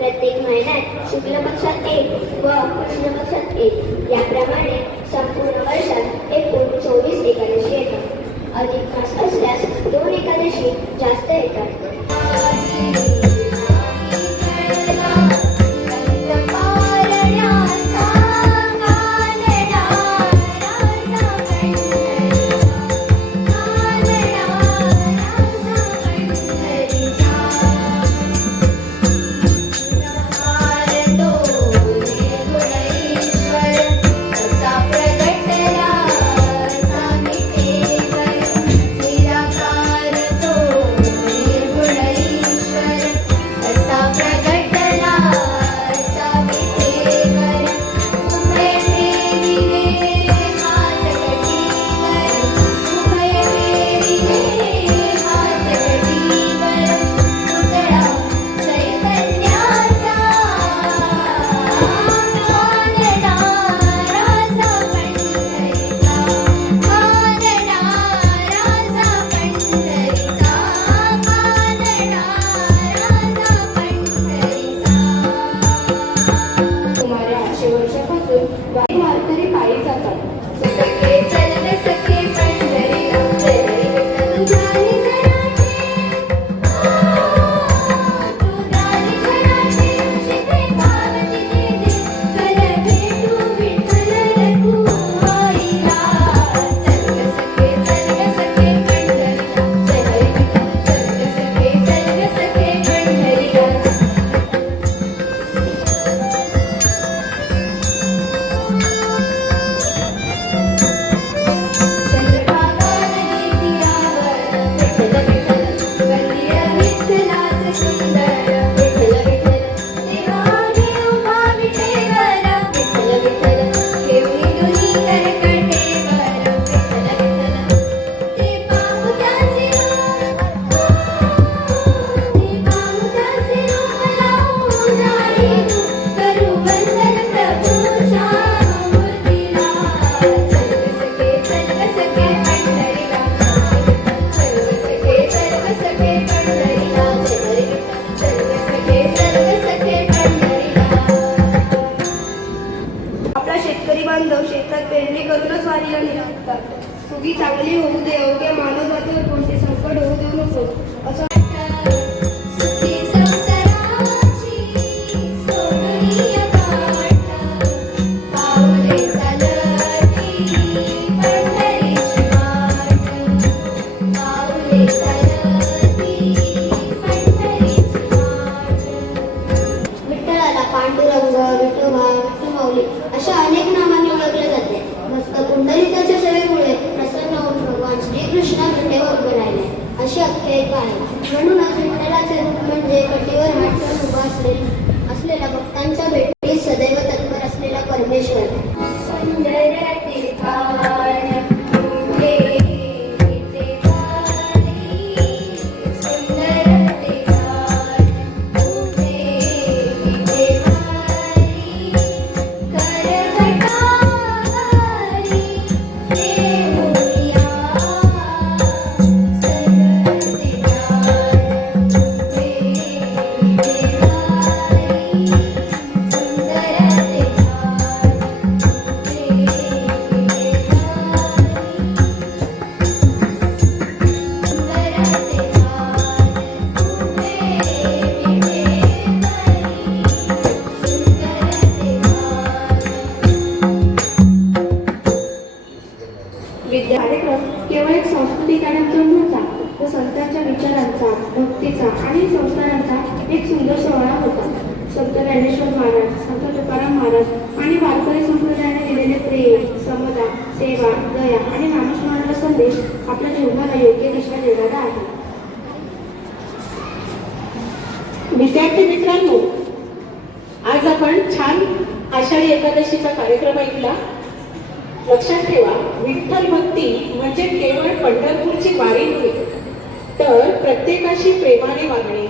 प्रत्येक महिन्यात शुक्ल पक्षात 1 व कृष्ण पक्षात 1 याप्रमाणे संपूर्ण वर्षात एकूण 24 एकादशी येतात. अधिक मास असल्यास 2 एकादशी जास्त येतात. शेतात पेरणी करूनच वारीला निघतात. सुगी चांगली होऊ दे, अवघ्या मानवजातीवर कोणते संकट होऊ देऊ नको असं अशा अनेक नावांनी ओळखले जाते. भक्त पुंडलिकाच्या सेवेमुळे प्रसन्न होऊन भगवान श्रीकृष्ण विटेवर उभे राहिले अशी आख्यायिका आहे. म्हणूनच विठ्ठलाचे रूप म्हणजे कटीवर हात ठेवून उभा असलेला भक्तांच्या भेटीस सदैव तत्पर असलेला परमेश्वर. कार्यक्रम केवळ एक सांस्कृतिक कार्यक्रम नव्हता, तो संतांच्या विचारांचा, भक्तीचा आणि संस्कारांचा एक सुंदर सोहळा होता. संत ज्ञानेश्वर महाराज, संत तुकाराम महाराज आणि वारकरी संप्रदायाने दिलेले प्रेम, समता, सेवा, दया आणि माणूसमानाचा संदेश आपल्या जीवनाला योग्य दिशा देणारा आहे. विद्यार्थी मित्रांनो, आज आपण छान आषाढी एकादशीचा कार्यक्रम ऐकला. लक्षात ठेवा, विठ्ठल भक्ती म्हणजे केवळ पंढरपूरची वारी नव्हे, तर प्रत्येकाशी प्रेमाने वागणे,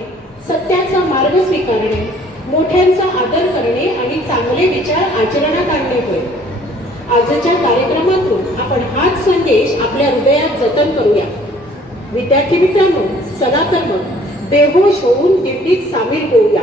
सत्याचा मार्ग स्वीकारणे, मोठ्यांचा आदर करणे आणि चांगले विचार आचरणात आणणे होय. आजच्या कार्यक्रमातून आपण हाच संदेश आपल्या हृदयात जतन करूया. विद्यार्थी मित्रांनो, चला तर मग बेहोश होऊन दिंडीत सामील होऊया.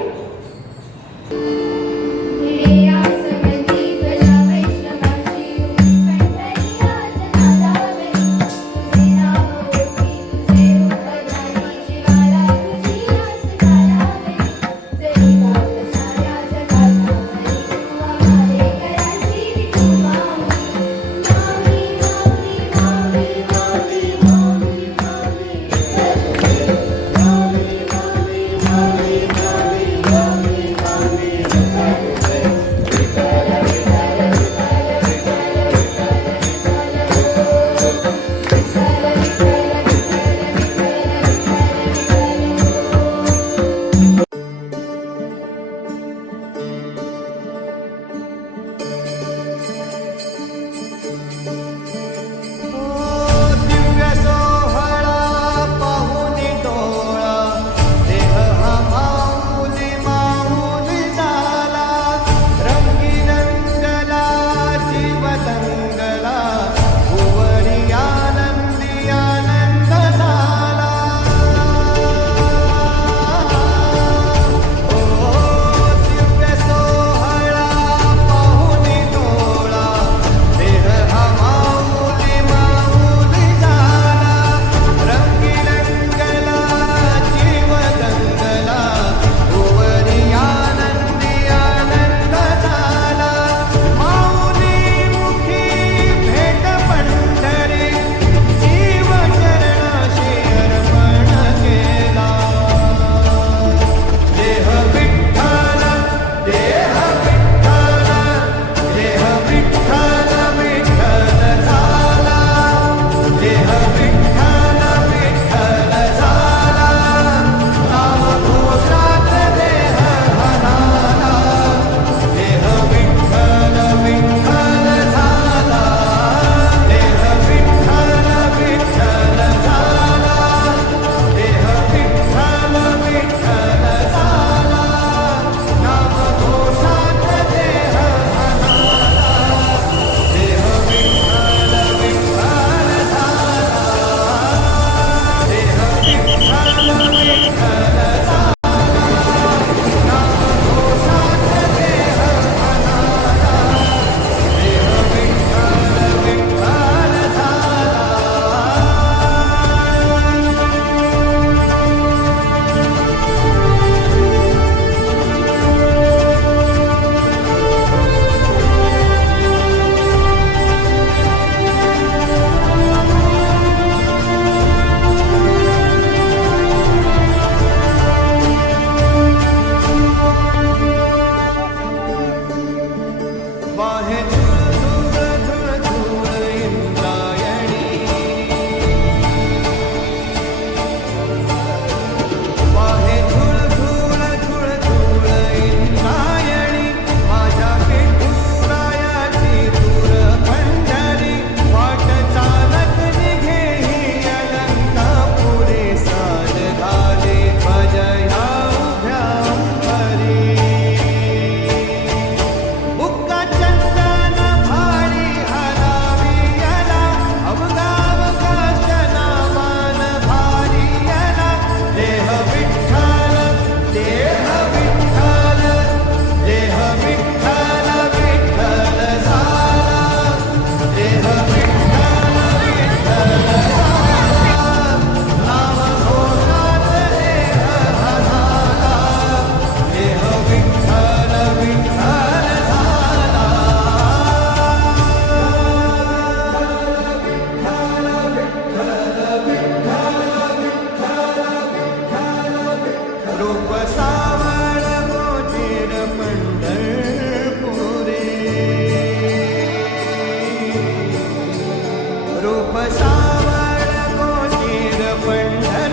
बसावळ कोटीर पंढरी